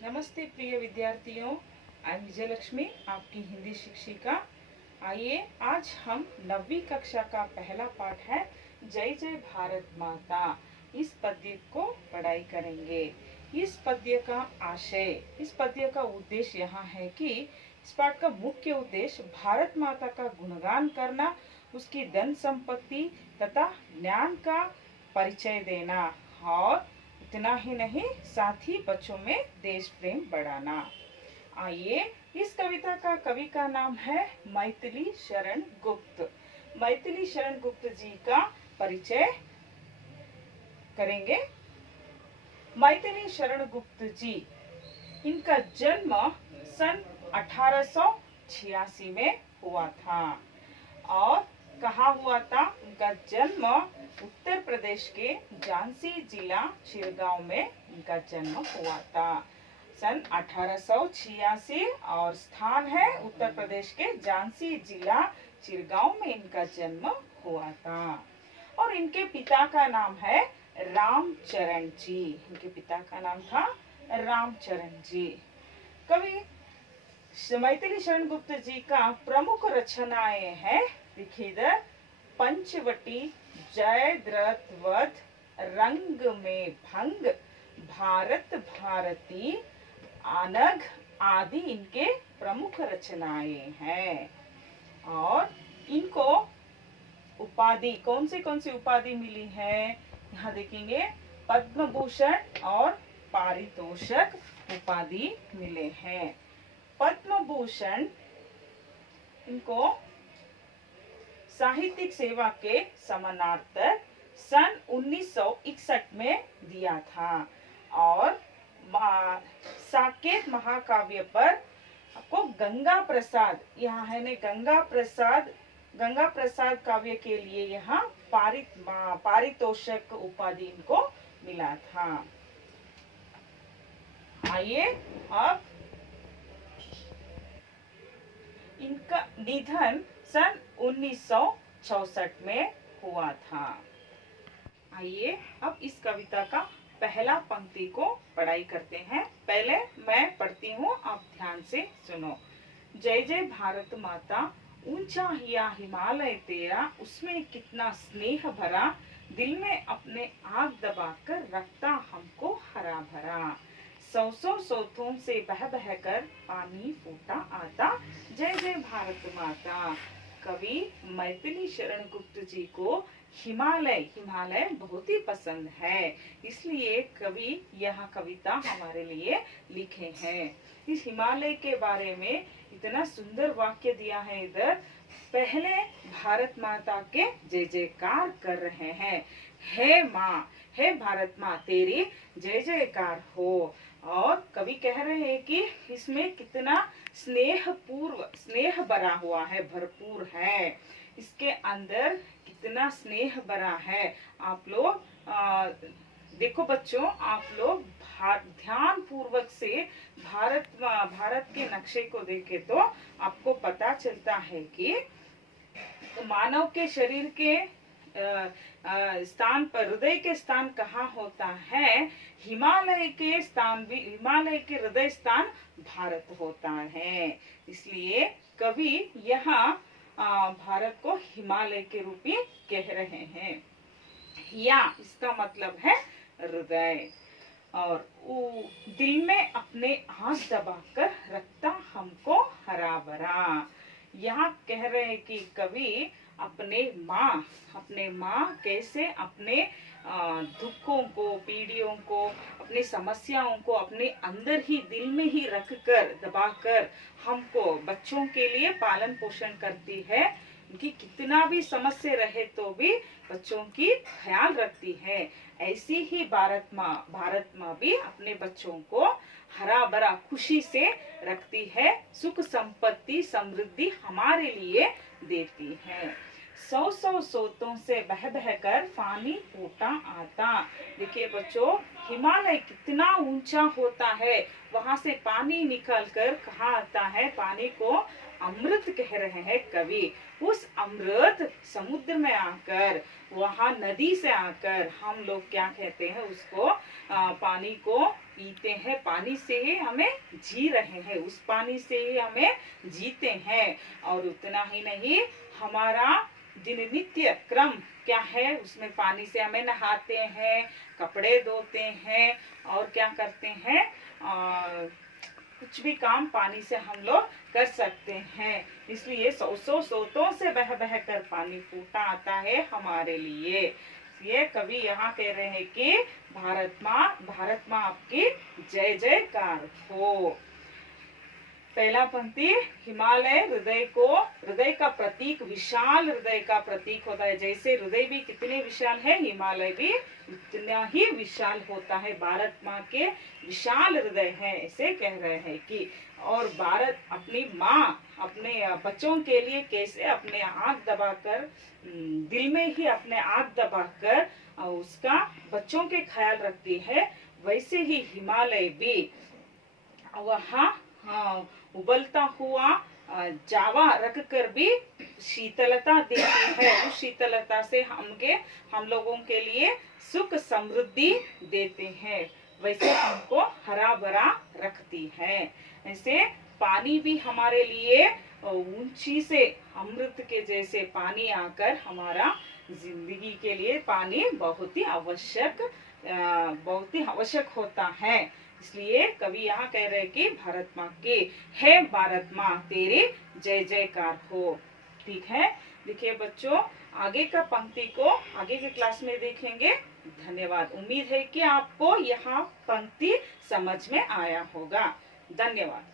नमस्ते प्रिय विद्यार्थियों, आई एम विजय लक्ष्मी, आपकी हिंदी शिक्षिका। आइए आज हम 9वीं कक्षा का पहला पाठ है जय जय भारत माता। इस पद्य को पढ़ाई करेंगे। इस पद्य का आशय, इस पद्य का उद्देश्य यहाँ है कि इस पाठ का मुख्य उद्देश्य भारत माता का गुणगान करना, उसकी धन संपत्ति तथा ज्ञान का परिचय देना और इतना ही नहीं, साथ ही बच्चों में देश प्रेम बढ़ाना। आइए, इस कविता का कवि का नाम है मैथिली शरण गुप्त। मैथिली शरण गुप्त जी का परिचय करेंगे। मैथिली शरण गुप्त जी, इनका जन्म सन 1886 में हुआ था। और कहाँ हुआ था? उनका जन्म उत्तर प्रदेश के झांसी जिला चिरगांव में इनका जन्म हुआ था सन 1886 और स्थान है उत्तर प्रदेश के झांसी जिला चिरगांव में इनका जन्म हुआ था। और इनके पिता का नाम है रामचरण जी। इनके पिता का नाम था रामचरण जी। कवि मैथिली शरण गुप्त जी का प्रमुख रचनाएं हैं विखिदर, पंचवटी, जयद्रथ वध, रंग में भंग, भारत भारती, आनघ आदि इनके प्रमुख रचनाएं हैं। और इनको उपाधि कौन सी उपाधि मिली है? यहाँ देखेंगे, पद्म भूषण और पारितोषक उपाधि मिले हैं। पद्म भूषण इनको साहित्यिक सेवा के समानांतर सन 1961 में दिया था। और साकेत महाकाव्य पर आपको गंगा प्रसाद, यहाँ है ने गंगा प्रसाद काव्य के लिए यहाँ पारितोषक उपाधि इनको मिला था। आइए, अब इनका निधन सन 1964 में हुआ था। आइए, अब इस कविता का पहला पंक्ति को पढ़ाई करते हैं। पहले मैं पढ़ती हूँ, आप ध्यान से सुनो। जय जय भारत माता, ऊंचा हिया हिमालय तेरा, उसमें कितना स्नेह भरा, दिल में अपने आग दबाकर रखता हमको हरा भरा, सौ सोतों से बह बह कर पानी फूटा आता, जय जय भारत माता। कवि मैथिली शरण गुप्त जी को हिमालय बहुत ही पसंद है, इसलिए कवि यह कविता हमारे लिए लिखे हैं। इस हिमालय के बारे में इतना सुंदर वाक्य दिया है इधर। पहले भारत माता के जय जयकार कर रहे हैं। हे माँ, हे भारत माँ, तेरी जय जयकार हो। और कवि कह रहे हैं कि इसमें कितना स्नेह भरा हुआ है, भरपूर है, इसके अंदर कितना स्नेह भरा है। आप लोग देखो बच्चों, आप लोग ध्यान पूर्वक से भारत के नक्शे को देखे तो आपको पता चलता है कि मानव के शरीर के स्थान पर, हृदय के स्थान कहाँ होता है? हिमालय के हृदय स्थान भारत होता है। इसलिए कवि यहाँ भारत को हिमालय के रूप में कह रहे हैं। या इसका मतलब है हृदय। और दिल में अपने आग दबाकर रखता हमको हरा भरा। यहाँ कह रहे हैं कि कवि अपने माँ कैसे अपने दुखों को, पीड़ियों को, अपनी समस्याओं को अपने अंदर ही, दिल में ही रखकर, दबाकर हमको, बच्चों के लिए पालन पोषण करती है। उनकी कितना भी समस्या रहे तो भी बच्चों की ख्याल रखती है। ऐसी ही भारत माँ भी अपने बच्चों को हरा भरा खुशी से रखती है, सुख संपत्ति समृद्धि हमारे लिए देती है। सौ सोतों से बह बह कर पानी फूटा आता। देखिए बच्चों, हिमालय कितना ऊंचा होता है, वहां से पानी निकल कर कहाँ आता है? पानी को अमृत कह रहे हैं कवि। उस अमृत समुद्र में आकर, वहां नदी से आकर हम लोग क्या कहते हैं उसको, पानी को पीते हैं, पानी से ही हमें जी रहे हैं, उस पानी से ही हमें जीते हैं। और उतना ही नहीं, हमारा दिन नित्य क्रम क्या है, उसमें पानी से हमें नहाते हैं, कपड़े धोते हैं और क्या करते हैं, कुछ भी काम पानी से हम लोग कर सकते हैं। इसलिए सौ सौ स्रोतों से बह बह कर पानी फूटा आता है हमारे लिए। ये कवि यहाँ कह रहे हैं कि भारत माँ आपकी जय जयकार हो। पहला पंक्ति, हिमालय हृदय का प्रतीक, विशाल हृदय का प्रतीक होता है। जैसे हृदय भी कितने विशाल है, हिमालय भी उतना ही विशाल होता है। भारत माँ के विशाल हृदय है, ऐसे कह रहे हैं कि। और भारत अपनी माँ अपने बच्चों के लिए कैसे अपने आँख दबाकर, दिल में ही अपने आँख दबाकर उसका बच्चों के ख्याल रखती है, वैसे ही हिमालय भी वहाँ उबलता हुआ जावा रख कर भी शीतलता देती है। उस शीतलता से हम लोगों के लिए सुख समृद्धि देते हैं, वैसे हमको हरा भरा रखती है। ऐसे पानी भी हमारे लिए ऊंची से अमृत के जैसे पानी आकर हमारा जिंदगी के लिए पानी बहुत ही आवश्यक होता है। इसलिए कवि यहाँ कह रहे कि भारत माँ के, है भारत माँ तेरी जय जयकार हो। ठीक है, देखिए बच्चों, आगे का पंक्ति को आगे के क्लास में देखेंगे। धन्यवाद। उम्मीद है कि आपको यहाँ पंक्ति समझ में आया होगा। धन्यवाद।